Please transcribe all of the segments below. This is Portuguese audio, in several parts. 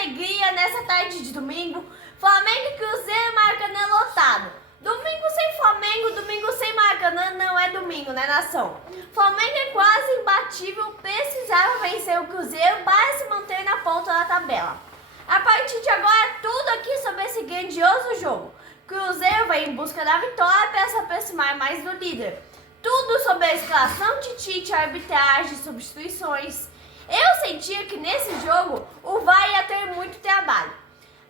alegria nessa tarde de domingo. Flamengo e Cruzeiro, Maracanã lotado. Domingo sem Flamengo, domingo sem Maracanã não é domingo, né, nação? Flamengo é quase imbatível, precisava vencer o Cruzeiro para se manter na ponta da tabela. A partir de agora, tudo aqui sobre esse grandioso jogo. Cruzeiro vai em busca da vitória para se aproximar mais do líder. Tudo sobre a escalação de Tite, arbitragem, substituições. Eu sentia que nesse jogo o VAR ia ter muito trabalho.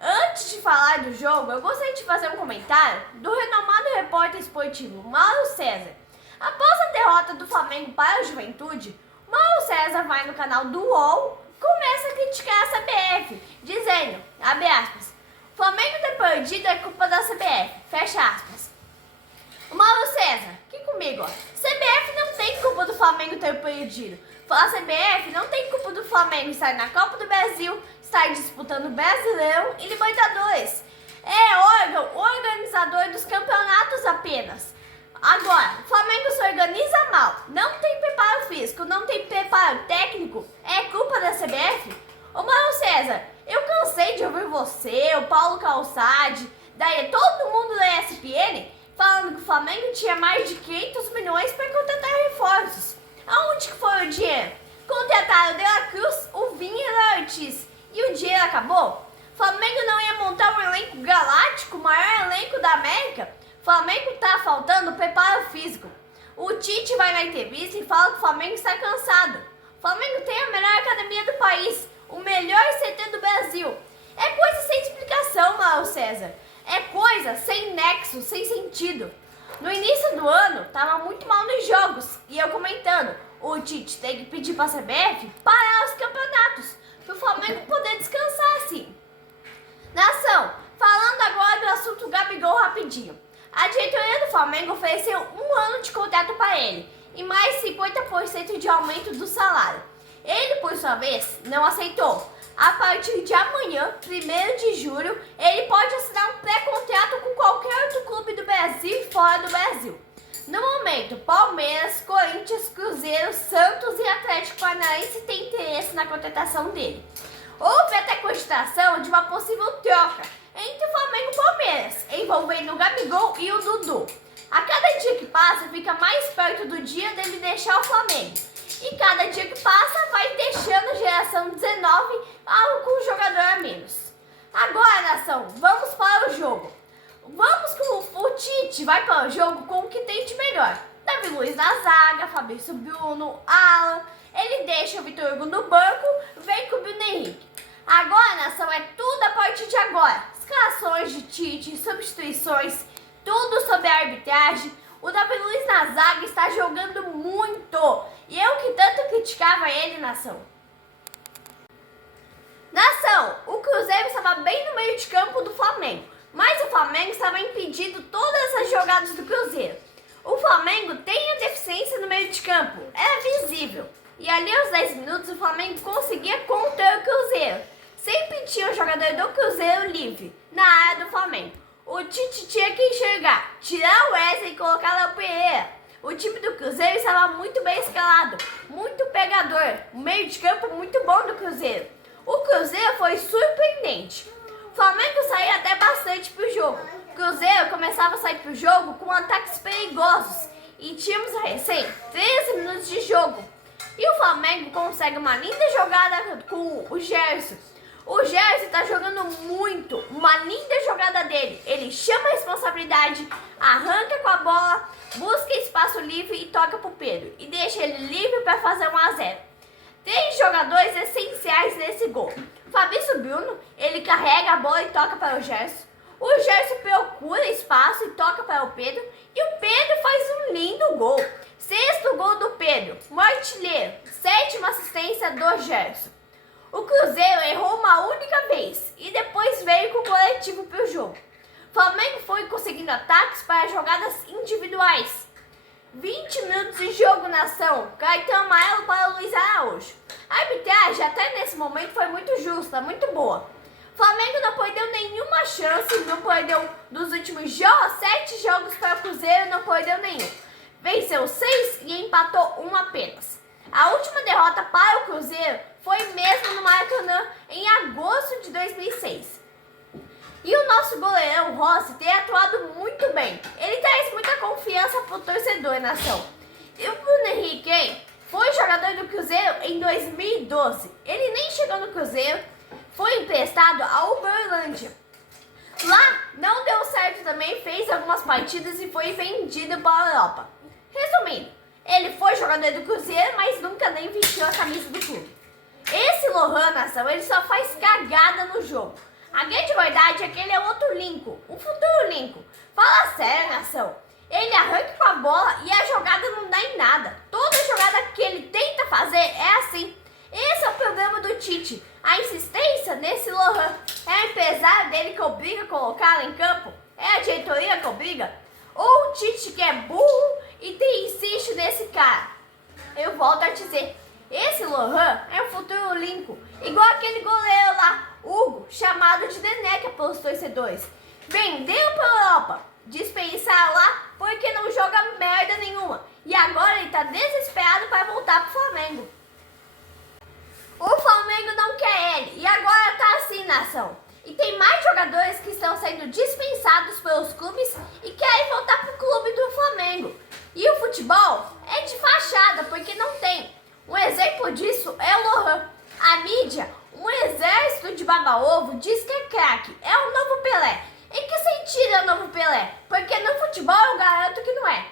Antes de falar do jogo, eu gostaria de fazer um comentário do renomado repórter esportivo Mauro César. Após a derrota do Flamengo para a Juventude, Mauro César vai no canal do UOL e começa a criticar a CBF, dizendo, abre aspas, Flamengo ter perdido é culpa da CBF, fecha aspas. O Mauro César, aqui comigo, ó. CBF não tem culpa do Flamengo ter perdido. A CBF não tem culpa do Flamengo estar na Copa do Brasil, estar disputando Brasileirão e Libertadores. É órgão organizador dos campeonatos apenas. Agora, o Flamengo se organiza mal, não tem preparo físico, não tem preparo técnico, é culpa da CBF? Ô Mauro César, eu cansei de ouvir você, o Paulo Calçade, daí todo mundo da ESPN, falando que o Flamengo tinha mais de 500 milhões para contratar reforços. Aonde que foi o dinheiro? Contrataram o De La Cruz, o Vinha e o Ortiz. E o dinheiro acabou? Flamengo não ia montar um elenco galáctico, o maior elenco da América? Flamengo tá faltando preparo físico. O Tite vai na entrevista e fala que o Flamengo está cansado. O Flamengo tem a melhor academia do país, o melhor CT do Brasil. É coisa sem explicação, Mauro César. É coisa sem nexo, sem sentido. No início do ano, tava muito mal nos jogos. E eu comentando, o Tite tem que pedir pra CBF parar os campeonatos, para o Flamengo poder descansar assim. Nação, falando agora do assunto Gabigol rapidinho. A diretoria do Flamengo ofereceu 1 ano de contrato para ele e mais 50% de aumento do salário. Ele, por sua vez, não aceitou. A partir de amanhã, 1º de julho, ele pode assinar um pré-contrato com qualquer outro clube do Brasil e fora do Brasil. No momento, Palmeiras, Corinthians, Cruzeiro, Santos e Atlético Paranaense têm interesse na contratação dele. Houve até cogitação de uma possível troca entre o Flamengo e o Palmeiras, envolvendo o Gabigol e o Dudu. A cada dia que passa, fica mais perto do dia dele deixar o Flamengo. E cada dia que passa, vai deixando a geração 19 com um jogador a menos. Agora, nação, vamos para o jogo. Vamos com o Tite, vai para o jogo com o que tem de melhor. Davi Luiz na zaga, Fabrício Bruno, Alan. Ele deixa o Vitor Hugo no banco, vem com o Bruno Henrique. Agora, nação, é tudo a partir de agora. Escalações de Tite, substituições, tudo sobre a arbitragem. O Davi Luiz na zaga está jogando muito. E eu que tanto criticava ele, nação. Nação, o Cruzeiro estava bem no meio de campo do Flamengo. Mas o Flamengo estava impedindo todas as jogadas do Cruzeiro. O Flamengo tem a deficiência no meio de campo. Era visível. E ali aos 10 minutos o Flamengo conseguia conter o Cruzeiro. Sempre tinha um jogador do Cruzeiro livre na área do Flamengo. O Tite tinha que enxergar, tirar o Wesley e colocar Léo Pereira. O time do Cruzeiro estava muito bem escalado, muito pegador. O meio de campo muito bom do Cruzeiro. O Cruzeiro foi surpreendente. O Flamengo saía até bastante pro jogo. O Cruzeiro começava a sair pro jogo com ataques perigosos. E tínhamos recém 13 minutos de jogo. E o Flamengo consegue uma linda jogada com o Gerson. O Gerson está jogando muito, uma linda jogada dele. Ele chama a responsabilidade, arranca com a bola, busca espaço livre e toca pro Pedro. E deixa ele livre para fazer 1-0. 3 jogadores essenciais nesse gol. Fabrício Bruno, ele carrega a bola e toca para o Gerson. O Gerson procura espaço e toca para o Pedro. E o Pedro faz um lindo gol. 6º gol do Pedro, um artilheiro. 7ª assistência do Gerson. O Cruzeiro errou uma única vez e depois veio com o coletivo para o jogo. O Flamengo foi conseguindo ataques para jogadas individuais. 20 minutos de jogo, nação. Cartão amarelo para o Luiz Araújo. A arbitragem até nesse momento foi muito justa, muito boa. O Flamengo não perdeu nenhuma chance, não perdeu dos últimos 7 jogos para o Cruzeiro, não perdeu nenhum. Venceu 6 e empatou 1 apenas. A última derrota para o Cruzeiro foi mesmo no Maracanã em agosto de de 2006. E o nosso goleirão Rossi tem atuado muito bem. Ele traz muita confiança pro torcedor, nação. E o Bruno Henrique, hein, foi jogador do Cruzeiro em 2012. Ele nem chegou no Cruzeiro, foi emprestado ao Uberlândia. Lá não deu certo também, fez algumas partidas e foi vendido para a Europa. Resumindo, ele foi jogador do Cruzeiro, mas nunca nem vestiu a camisa do clube. Esse Lohan, nação, ele só faz cagada no jogo. A grande verdade é que ele é outro Lincoln, um futuro Lincoln. Fala sério, nação. Ele arranca com a bola e a jogada não dá em nada. Toda jogada que ele tenta fazer é assim. Esse é o problema do Tite. A insistência nesse Lohan. É o empresário dele que obriga a colocá-lo em campo? É a diretoria que obriga? Ou o Tite que é burro e insiste nesse cara? Eu volto a dizer, esse Lohan é o futuro Lincoln. Igual aquele goleiro lá, Hugo, chamado de Neneca pelos torcedores. Vendeu para a Europa, dispensaram lá porque não joga merda nenhuma. E agora ele tá desesperado para voltar pro Flamengo. O Flamengo não quer ele e agora tá assim, nação. E tem mais jogadores que estão sendo dispensados pelos clubes e querem voltar pro clube do Flamengo. E o futebol é de fachada porque não tem. Um exemplo disso é o Lohan. A mídia, um exército de baba-ovo, diz que é craque, é o novo Pelé. Em que sentido é o novo Pelé? Porque no futebol eu garanto que não é.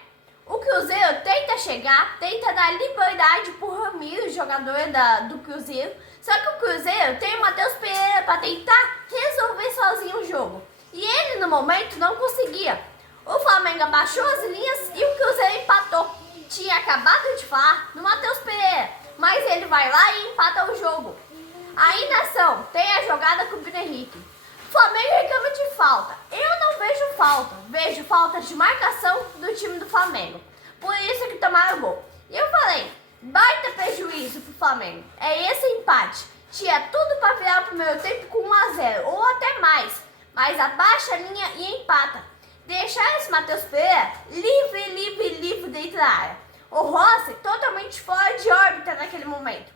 O Cruzeiro tenta chegar, tenta dar liberdade pro Ramiro, jogador do Cruzeiro. Só que o Cruzeiro tem o Matheus Pereira para tentar resolver sozinho o jogo. E ele no momento não conseguia. O Flamengo abaixou as linhas e o Cruzeiro empatou. Tinha acabado de falar no Matheus Pereira, mas ele vai lá e empata o jogo. Aí, nação, tem a jogada com o Bruno Henrique. O Flamengo reclama de falta. Eu não vejo falta. Vejo falta de marcação do time do Flamengo. Por isso que tomaram o gol. E eu falei, baita prejuízo pro Flamengo. É esse empate. Tinha tudo para virar o primeiro tempo com 1-0 ou até mais. Mas abaixa a linha e empata. Deixar esse Matheus Pereira livre dentro da área. O Rossi totalmente fora de órbita naquele momento.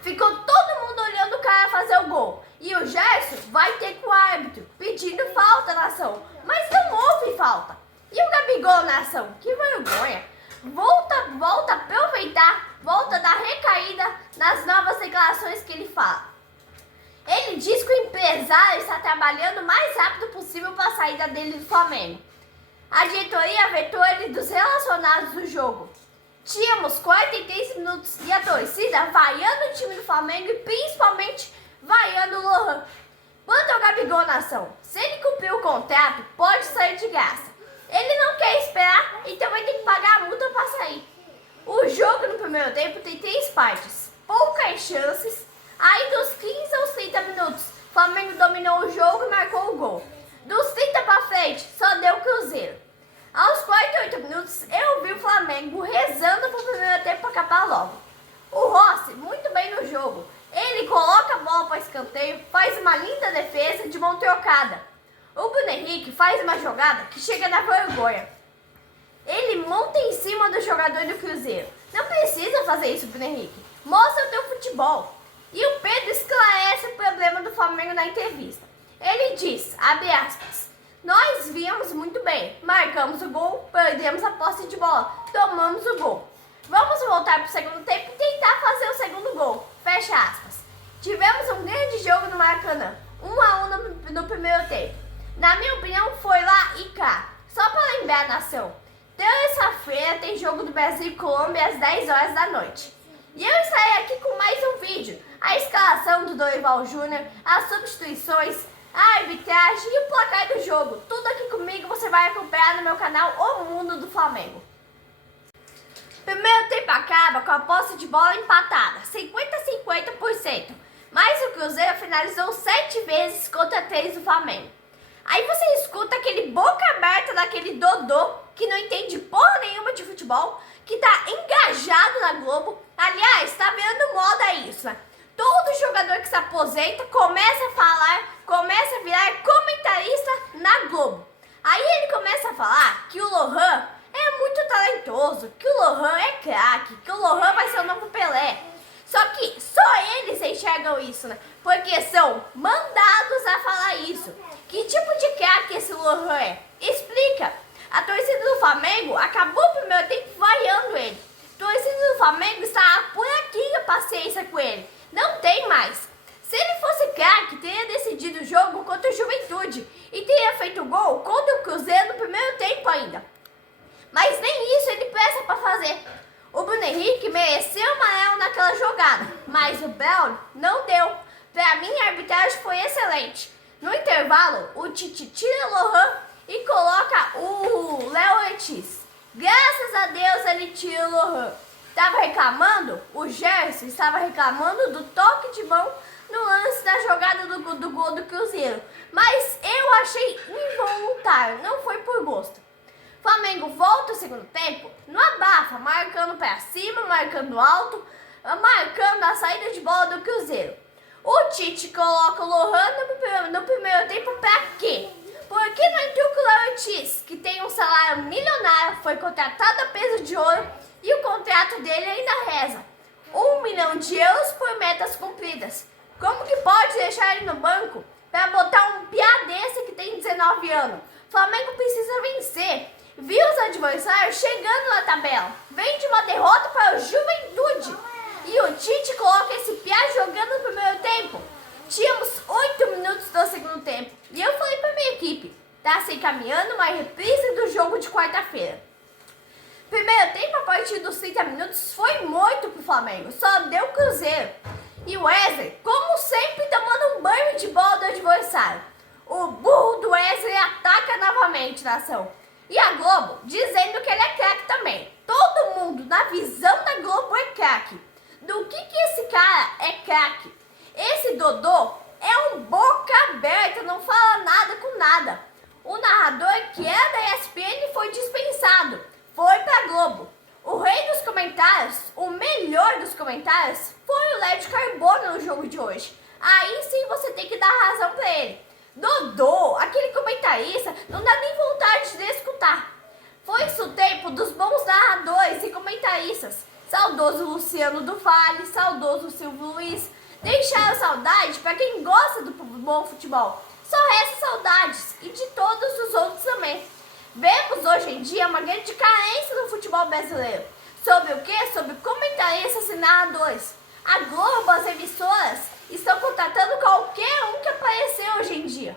Ficou todo mundo olhando o cara fazer o gol. E o Gerson vai ter com o árbitro, pedindo falta, nação. Mas não houve falta. E o Gabigol, nação? Que vergonha. Volta a aproveitar, volta a dar recaída nas novas declarações que ele fala. Ele diz que o empresário está trabalhando o mais rápido possível para a saída dele do Flamengo. A diretoria vetou ele dos relacionados do jogo. Tínhamos 43 minutos e a torcida vaiando o time do Flamengo e principalmente vaiando o Lohan. Quanto ao Gabigol, nação, se ele cumprir o contrato, pode sair de graça. Ele não quer esperar, então vai ter que pagar a multa para sair. O jogo no primeiro tempo tem 3 partes, poucas chances. Aí dos 15 aos 30 minutos, o Flamengo dominou o jogo e marcou o gol. Dos 30 para frente, só deu o Cruzeiro. Aos 48 minutos, eu vi o Flamengo rezando pro primeiro tempo acabar logo. O Rossi, muito bem no jogo. Ele coloca a bola para escanteio, faz uma linda defesa de mão trocada. O Bruno Henrique faz uma jogada que chega na vergonha. Ele monta em cima do jogador do Cruzeiro. Não precisa fazer isso, Bruno Henrique. Mostra o teu futebol. E o Pedro esclarece o problema do Flamengo na entrevista. Ele diz, abre aspas, nós viemos muito bem, marcamos o gol, perdemos a posse de bola, tomamos o gol. Vamos voltar para o segundo tempo e tentar fazer o segundo gol, fecha aspas. Tivemos um grande jogo no Maracanã, 1-1 no primeiro tempo. Na minha opinião, foi lá e cá. Só para lembrar a nação, terça-feira tem jogo do Brasil e Colômbia às 10 horas da noite. E eu estarei aqui com mais um vídeo, a escalação do Dorival Júnior, as substituições, a arbitragem e o placar do jogo. Tudo aqui comigo você vai acompanhar no meu canal O Mundo do Flamengo. Primeiro tempo acaba com a posse de bola empatada, 50-50%. Mas o Cruzeiro finalizou 7 vezes contra 3 do Flamengo. Aí você escuta aquele boca aberta daquele Dodô, que não entende porra nenhuma de futebol, que tá engajado na Globo. Aliás, tá vendo moda isso, né? Todo jogador que se aposenta começa a falar, começa a virar comentarista na Globo. Aí ele começa a falar que o Lohan é muito talentoso, que o Lohan é craque, que o Lohan vai ser o novo Pelé. Só que só ele, sem enxergam isso, né? Porque são mandados a falar isso. Que tipo de craque esse Lohan é? Explica. A torcida do Flamengo acabou o primeiro tempo vaiando ele. A torcida do Flamengo está por aqui a paciência com ele. Não tem mais. Se ele fosse craque, teria decidido o jogo contra o Juventude e teria feito gol contra o Cruzeiro no primeiro tempo ainda. Mas nem isso ele presta para fazer. O Bruno Henrique mereceu o amarelo naquela jogada, mas o Bel não deu. Para mim, a arbitragem foi excelente. No intervalo, o Tite tira o Lohan e coloca o Léo Ortiz. Graças a Deus ele tira o Lohan. Estava reclamando, o Gerson estava reclamando do toque de mão no lance da jogada do gol do Cruzeiro. Mas eu achei involuntário, não foi por gosto. Flamengo volta ao segundo tempo, no abafa, marcando para cima, marcando alto, marcando a saída de bola do Cruzeiro. O Tite coloca o Lohan no primeiro tempo para quê? Porque não entrou com o Léo Ortiz, que tem um salário milionário, foi contratado a peso de ouro e o contrato dele ainda reza 1 milhão de euros por metas cumpridas. Como que pode deixar ele no banco para botar um piá desse que tem 19 anos? Flamengo precisa vencer. Viu os adversários chegando na tabela. Vem de uma derrota para o Juventude. E o Tite coloca esse piá jogando no primeiro tempo. Tínhamos 8 minutos do segundo tempo. E eu falei para minha equipe, tá se encaminhando uma reprise do jogo de quarta-feira. Primeiro tempo, a partir dos 30 minutos, foi muito pro Flamengo. Só deu Cruzeiro. E o Wesley, como sempre, tomando um banho de bola do adversário. O burro do Wesley ataca novamente na ação. E a Globo dizendo que ele é craque também. Todo mundo, na visão da Globo, é craque. Do que esse cara é craque? Esse Dodô é um boca aberta, não fala nada com nada. O narrador, que era da ESPN, foi dispensado. Foi pra Globo. O rei dos comentários, o melhor dos comentários, foi o Léo Carbono no jogo de hoje. Aí sim você tem que dar razão pra ele. Dodô, aquele comentarista, não dá nem vontade de escutar. Foi isso o tempo dos bons narradores e comentaristas. Saudoso Luciano do Vale, saudoso Silvio Luiz. Deixaram saudade para quem gosta do bom futebol. Só resta saudades e de todos os outros também. Vemos hoje em dia uma grande carência no futebol brasileiro. Sobre o quê? Sobre comentaristas e narradores. A Globo, as emissoras, estão contratando qualquer um que aparecer hoje em dia.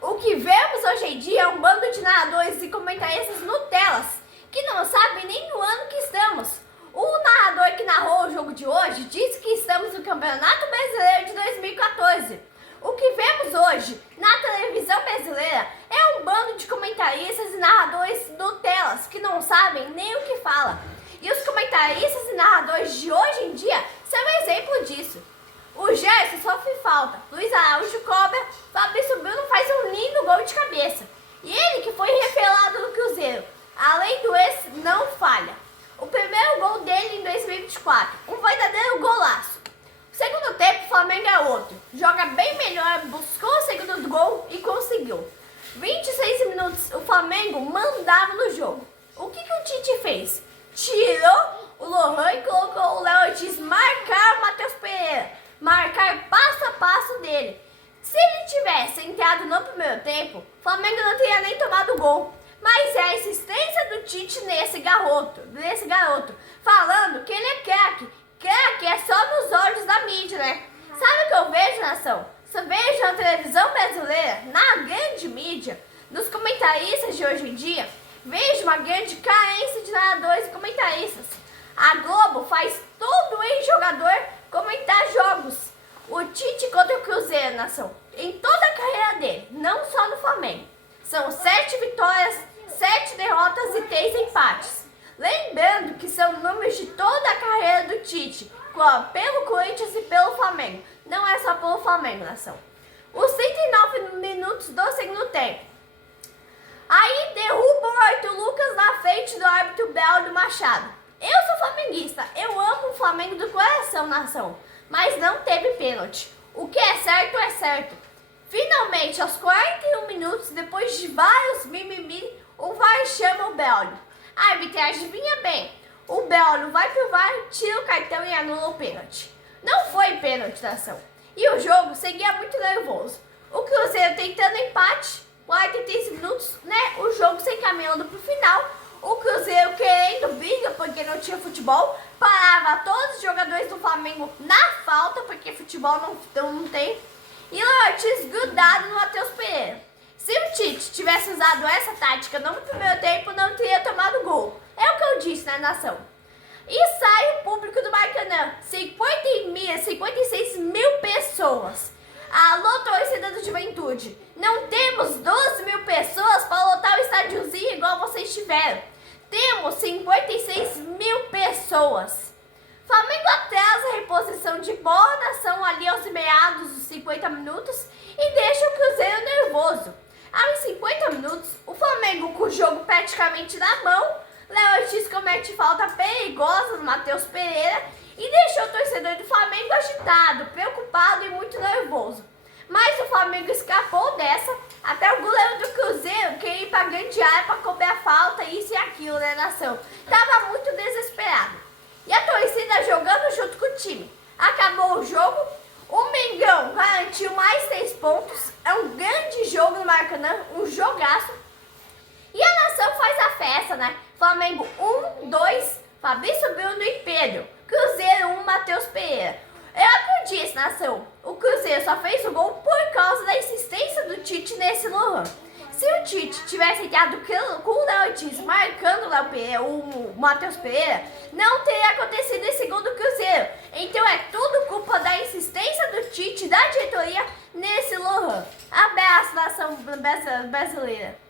O que vemos hoje em dia é um bando de narradores e comentaristas Nutelas, que não sabem nem no ano que estamos. O narrador que narrou o jogo de hoje disse que estamos no Campeonato Brasileiro de 2014. O que vemos hoje na televisão brasileira é um bando de comentaristas e narradores Nutelas, que não sabem nem o que fala. E os comentaristas e narradores de hoje em dia são um exemplo disso. O Gerson sofre falta, Luiz Araújo cobra, Fabrício Bruno faz um lindo gol de cabeça. E ele que foi revelado no Cruzeiro, além do ex, não falha. O primeiro gol dele em 2024, um verdadeiro golaço. O segundo tempo, o Flamengo é outro. Joga bem melhor, buscou o segundo gol e conseguiu. 26 minutos, o Flamengo mandava no jogo. O que o Tite fez? Tirou o Lohan e colocou o Léo Ortiz marcar o Matheus Pereira. Marcar passo a passo dele. Se ele tivesse entrado no primeiro tempo, o Flamengo não teria nem tomado gol. Mas é a insistência do Tite nesse garoto, falando que ele é craque. Craque é só nos olhos da mídia, né? Sabe o que eu vejo, nação? Eu vejo na televisão brasileira, na grande mídia, nos comentaristas de hoje em dia, vejo uma grande carência de narradores e comentaristas. A Globo faz todo ex-jogador comentar jogos. O Tite contra o Cruzeiro, nação, em toda a carreira dele, não só no Flamengo. São 7 vitórias, 7 derrotas e 3 empates. Lembrando que são números de toda a carreira do Tite, pelo Corinthians e pelo Flamengo. Não é só pelo Flamengo, nação. Os 39 minutos do segundo tempo. Aí derruba o Arthur Lucas na frente do árbitro Bel do Machado. Eu sou flamenguista, eu amo o Flamengo do coração, nação. Mas não teve pênalti. O que é certo. Finalmente, aos 41 minutos, depois de vários mimimi, o VAR chama o Bello. A arbitragem vinha bem. O Bello vai pro VAR, tira o cartão e anula o pênalti. Não foi pênalti, nação. E o jogo seguia muito nervoso. O Cruzeiro tentando empate, 45 minutos, né? O jogo se encaminhando pro final. O Cruzeiro querendo briga porque não tinha futebol. Parava todos os jogadores do Flamengo na falta, porque futebol não tem. E o Ortiz grudado no Matheus Pereira. Se o Tite tivesse usado essa tática no primeiro tempo, não teria tomado gol. É o que eu disse, né, nação? E sai o público do Maracanã. 56 mil pessoas. Alô, torcida do Juventude. Não temos 12 mil pessoas para lotar o estádiozinho igual vocês tiveram. Temos 56 mil pessoas. Flamengo atrasa a reposição de bola, nação ali aos meados dos 50 minutos e deixa o Cruzeiro nervoso. Aos 50 minutos, o Flamengo com o jogo praticamente na mão, Léo Ortiz comete falta perigosa no Matheus Pereira e deixou o torcedor do Flamengo agitado, preocupado e muito nervoso. Mas o Flamengo escapou dessa, até o goleiro do Cruzeiro queria ir para a grande área para cobrar falta, isso e aquilo, né, nação? Tava muito desesperado. E a torcida jogando junto com o time. Acabou o jogo, o Mengão garantiu mais 3 pontos, é um grande jogo no Maracanã, um jogaço. E a nação faz a festa, né? Flamengo 1, 2, Fabrício Bruno e Pedro. Cruzeiro 1, Matheus Pereira. É o que eu disse, nação. O Cruzeiro só fez o gol por causa da insistência do Tite nesse Lohan. Se o Tite tivesse entrado com o Léo Ortiz marcando o Matheus Pereira, não teria acontecido esse gol do Cruzeiro. Então é tudo culpa da insistência do Tite, da diretoria, nesse Lohan. Abraço, nação brasileira.